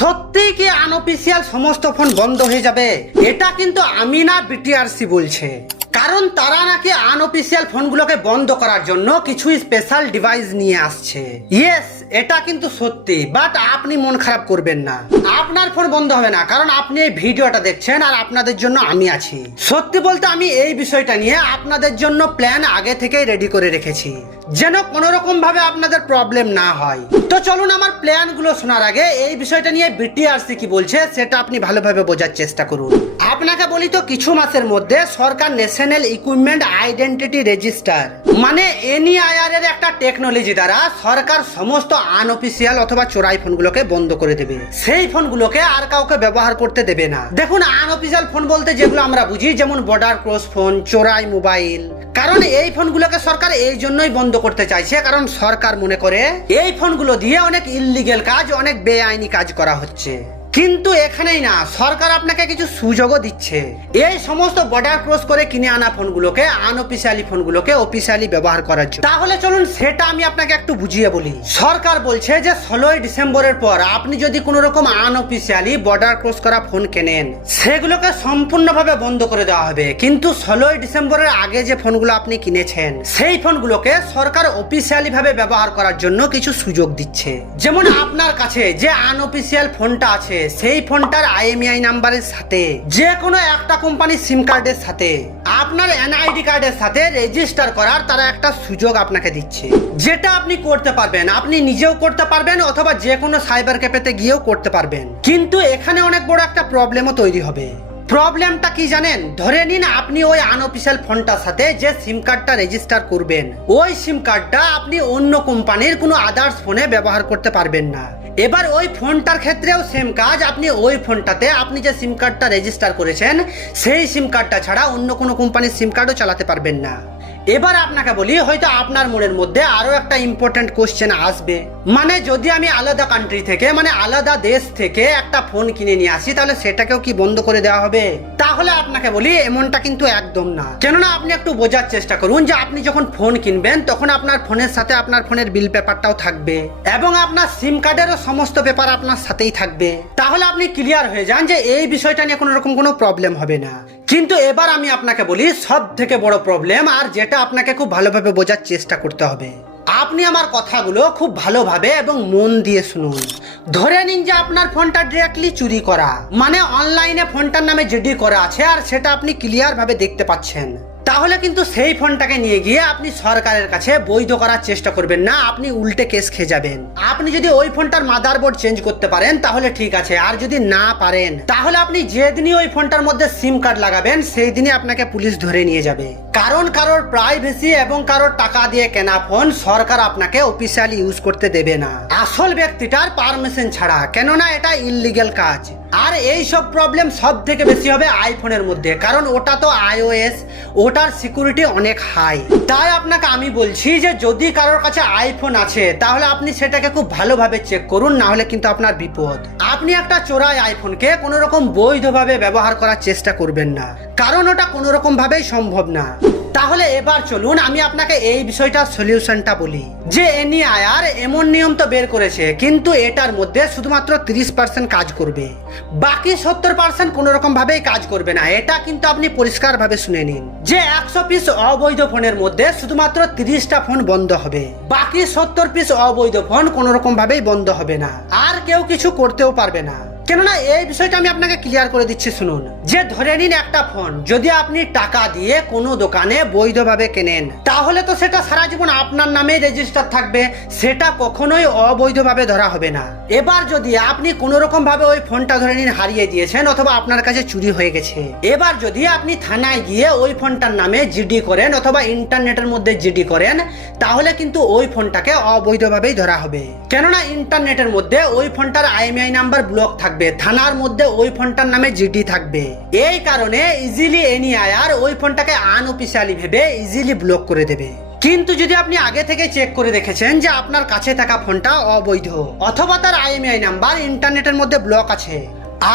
সত্যি কি আনঅফিসিয়াল সমস্ত ফোন বন্ধ হয়ে যাবে? এটা কিন্তু আমি না, বিটিআরসি বলছে। কারণ তারা নাকি আনঅফিসিয়াল ফোনগুলোকে বন্ধ করার জন্য কিছু স্পেশাল ডিভাইস নিয়ে আসছে। ইয়েস, এটা কিন্তু সত্যি, বাট আপনি মন খারাপ করবেন না, আপনার ফোন বন্ধ হবে না, কারণ আপনি এই ভিডিওটা দেখছেন আর আপনাদের জন্য আমি আছি। সত্যি বলতে আমি এই বিষয়টা নিয়ে আপনাদের জন্য প্ল্যান আগে থেকেই রেডি করে রেখেছি, যেন কোনো রকম ভাবে আপনাদের প্রবলেম না হয়। তো চলুন আমার প্ল্যান গুলো শোনার আগে এই বিষয়টা নিয়ে বিটিআরসি কি বলছে সেটা আপনি ভালোভাবে বোঝার চেষ্টা করুন। আপনাকে বলি তো, কিছু মাসের মধ্যে সরকার ন্যাশনাল ইকুইপমেন্ট আইডেন্টিটি রেজিস্টার মানে এনইআইআর এর একটা টেকনোলজি দ্বারা সরকার সমস্ত আনঅফিসিয়াল অথবা চোরাই ফোনগুলোকে বন্ধ করে দেবে। সেই ফোনগুলোকে আর কাউকে ব্যবহার করতে দেবে না। দেখুন, আনঅফিসিয়াল ফোন বলতে যেগুলো আমরা বুঝি, যেমন বর্ডার ক্রস ফোন, চোরাই মোবাইল। কারণ এই ফোনগুলোকে সরকার এই জন্যই বন্ধ করতে চাইছে, কারণ সরকার মনে করে এই ফোনগুলো দিয়ে অনেক ইললিগ্যাল কাজ, অনেক বেআইনি কাজ করা হচ্ছে। কিন্তু এখানেই না, সরকার আপনাকে কিছু সুযোগও দিচ্ছে। এই সমস্ত বর্ডার ক্রস করে কিনে আনা ফোনগুলোকে, আনঅফিসিয়ালি ফোনগুলোকে অফিসিয়ালি ব্যবহার করার জন্য। তাহলে চলুন সেটা আমি আপনাকে একটু বুঝিয়ে বলি। সরকার বলছে যে 16ই ডিসেম্বরের পর আপনি যদি কোনো রকম আনঅফিসিয়ালি বর্ডার ক্রস করা ফোন কেনেন, সেগুলোকে সম্পূর্ণভাবে বন্ধ করে দেওয়া হবে। কিন্তু 16ই ডিসেম্বরের আগে যে ফোনগুলো আপনি কিনেছেন, সেই ফোনগুলোকে সরকার অফিসিয়ালি ভাবে ব্যবহার করার জন্য কিছু সুযোগ দিচ্ছে। যেমন আপনার কাছে যে আনঅফিসিয়াল ফোনটা আছে, সেই ফোনটার আইএমইআই নাম্বারের সাথে যে কোনো একটা কোম্পানির সিম কার্ডের সাথে আপনার এনআইডি কার্ডের সাথে রেজিস্টার করার তারা একটা সুযোগ আপনাকে দিচ্ছে, যেটা আপনি করতে পারবেন। আপনি নিজেও করতে পারবেন অথবা যে কোনো সাইবার ক্যাফেতে গিয়েও করতে পারবেন। কিন্তু এখানে অনেক বড় একটা প্রবলেমও তৈরি হবে। প্রবলেমটা কি জানেন? ধরে নিন আপনি ওই আনঅফিসিয়াল ফোনটার সাথে যে সিম কার্ডটা রেজিস্টার করবেন, ওই সিম কার্ডটা আপনি অন্য কোম্পানির কোনো আদার্স ফোনে ব্যবহার করতে পারবেন না। এবার ওই ফোনটার ক্ষেত্রেও সেম কাজ, আপনি ওই ফোনটাতে আপনি যে সিম কার্ডটা রেজিস্টার করেছেন, সেই সিম কার্ডটা ছাড়া অন্য কোনো কোম্পানির সিম কার্ডও চালাতে পারবেন না। এবার আপনাকে বলি, হয়তো আপনার মনের মধ্যে আরো একটা ইম্পর্টেন্ট কোশ্চেন আসবে, মানে যদি আমি আলাদা কান্ট্রি থেকে, মানে আলাদা দেশ থেকে একটা ফোন কিনে নিয়ে আসি, তাহলে সেটাকেও কি বন্ধ করে দেওয়া হবে? তাহলে আপনাকে বলি, এমনটা কিন্তু একদম না। কেননা আপনি একটু বোঝার চেষ্টা করুন যে আপনি যখন ফোন কিনবেন, তখন আপনার ফোনের সাথে আপনার ফোনের বিল পেপারটাও থাকবে এবং আপনার সিম কার্ডেরও সমস্ত পেপার আপনার সাথেই থাকবে। তাহলে আপনি ক্লিয়ার হয়ে যান যে এই বিষয়টা নিয়ে কোনো রকম কোনো প্রবলেম হবে না। কিন্তু এবার আমি আপনাকে বলি, সব থেকে বড় প্রবলেম, আর যেটা আপনাকে খুব ভালোভাবে বোঝার চেষ্টা করতে হবে। আপনি আমার কথাগুলো খুব ভালোভাবে এবং মন দিয়ে শুনুন। ধরে নিন যে আপনার ফোনটা ডিরেক্টলি চুরি করা, মানে অনলাইনে ফোনটার নামে জিডি করা আছে, আর সেটা আপনি ক্লিয়ার ভাবে দেখতে পাচ্ছেন। তাহলে কিন্তু সেই ফোনটাকে নিয়ে গিয়ে আপনি সরকারের কাছে বৈধ করার চেষ্টা করবেন না, আপনি উল্টে কেস খেয়ে যাবেন। আপনি যদি ওই ফোনটার মাদারবোর্ড চেঞ্জ করতে পারেন তাহলে ঠিক আছে, আর যদি না পারেন তাহলে আপনি যেদিনই ওই ফোনটার মধ্যে সিম কার্ড লাগাবেন, সেই দিনই আপনাকে পুলিশ ধরে নিয়ে যাবে। কারণ কারোর প্রাইভেসি এবং কারোর টাকা দিয়ে কেনা ফোন সরকার আপনাকে অফিসিয়ালি ইউজ করতে দেবে না, আসল ব্যক্তিটার পারমিশন ছাড়া, কেননা এটা ইললিগ্যাল কাজ। আর এই সব প্রবলেম সব থেকে বেশি হবে আইফোনের মধ্যে, কারণ ওটা তো আইওএস, ওটার সিকিউরিটি অনেক হাই। তাই আপনাকে আমি বলছি যে যদি কারোর কাছে আইফোন আছে, তাহলে আপনি সেটাকে খুব ভালোভাবে চেক করুন, না হলে কিন্তু আপনার বিপদ। আপনি একটা চোরাই আইফোনকে কোনো রকম বৈধভাবে ব্যবহার করার চেষ্টা করবেন না, কারণ ওটা কোনো রকম ভাবেই সম্ভব না। তাহলে এবার চলুন আমি আপনাকে এই বিষয়টার সলিউশনটা বলি। যে এনইআইআর এমন নিয়ম তো বের করেছে, কিন্তু এটার মধ্যে শুধুমাত্র 30% কাজ করবে, বাকি 70% কোনো রকম ভাবেই কাজ করবে না। এটা কিন্তু আপনি পরিষ্কার ভাবে শুনে নিন যে 100 পিস অবৈধ ফোনের মধ্যে শুধুমাত্র 30টা ফোন বন্ধ হবে, বাকি 70 পিস অবৈধ ফোন কোনো রকম ভাবেই বন্ধ হবে না, আর কেউ কিছু করতেও পারবে না। কেননা এই বিষয়টা আমি আপনাকে ক্লিয়ার করে দিচ্ছি, শুনুন। যে ধরে নিন একটা ফোন যদি আপনি টাকা দিয়ে কোনো দোকানে বৈধভাবে কেনেন, তাহলে তো সেটা সারা জীবন আপনার নামে রেজিস্টার থাকবে, সেটা কখনোই অবৈধভাবে ধরা হবে না। এবার যদি আপনি কোনো রকম ভাবে ওই ফোনটা ধরে নিন হারিয়ে দিয়েছেন অথবা আপনার কাছে চুরি হয়ে গেছে, এবার যদি আপনি থানায় গিয়ে ওই ফোনটার নামে জিডি করেন অথবা ইন্টারনেটের মধ্যে জিডি করেন, তাহলে কিন্তু ওই ফোনটাকে অবৈধভাবেই ধরা হবে। কেননা ইন্টারনেটের মধ্যে ওই ফোনটার আইএমইআই নাম্বার ব্লক থাকবে, থানার মধ্যে ওই ফোনটার নামে জিডি থাকবে। এই কারণে ইজিলি এনইআইআর ওই ফোনটাকে আনঅফিসিয়ালি ভেবে ইজিলি ব্লক করে দেবে। কিন্তু যদি আপনি আগে থেকে চেক করে দেখেছেন যে আপনার কাছে থাকা ফোনটা অবৈধ অথবা তার আইএমইআই নাম্বার ইন্টারনেটের মধ্যে ব্লক আছে,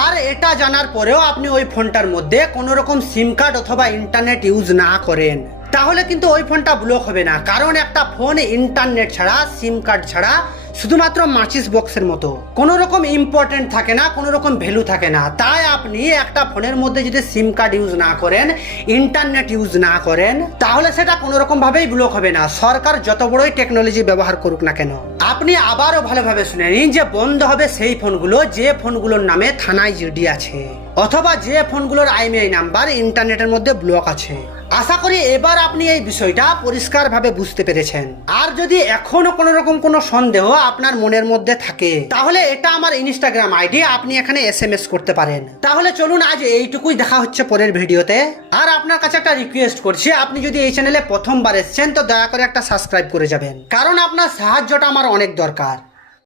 আর এটা জানার পরেও আপনি ওই ফোনটার মধ্যে কোনো রকম সিম কার্ড অথবা ইন্টারনেট ইউজ না করেন, তাহলে কিন্তু ওই ফোনটা ব্লক হবে না। কারণ একটা ফোন ইন্টারনেট ছাড়া, সিম কার্ড ছাড়া শুধুমাত্র মাচিস বক্সের মতো, কোনো রকম ইম্পর্টেন্ট থাকে না, কোনো রকম ভ্যালু থাকে না। তাই আপনি একটা ফোনের মধ্যে যদি সিম কার্ড ইউজ না করেন, ইন্টারনেট ইউজ না করেন, তাহলে সেটা কোনো রকম ভাবেই ব্লক হবে না, সরকার যত বড়ই টেকনোলজি ব্যবহার করুক না কেন। আপনি আবারও ভালোভাবে শুনে নিন যে বন্ধ হবে সেই ফোনগুলো যে ফোনগুলোর নামে থানায় জিডি আছে, অথবা যে ফোনগুলোর IMEI নাম্বার ইন্টারনেটের মধ্যে ব্লক আছে। আশা করি এবার আপনি এই বিষয়টা পরিষ্কারভাবে বুঝতে পেরেছেন। আর যদি এখনো কোনো রকম কোনো সন্দেহ আপনার মনের মধ্যে থাকে, তাহলে এটা আমার ইনস্টাগ্রাম আইডি, আপনি এখানে SMS করতে পারেন। তাহলে চলুন আজ এইটুকুই, দেখা হচ্ছে পরের ভিডিওতে। আর আপনার কাছে একটা রিকোয়েস্ট করছি, আপনি যদি এই চ্যানেলে প্রথমবার এসেছেন তো দয়া করে একটা সাবস্ক্রাইব করে যাবেন, কারণ আপনার সাহায্যটা আমার অনেক দরকার।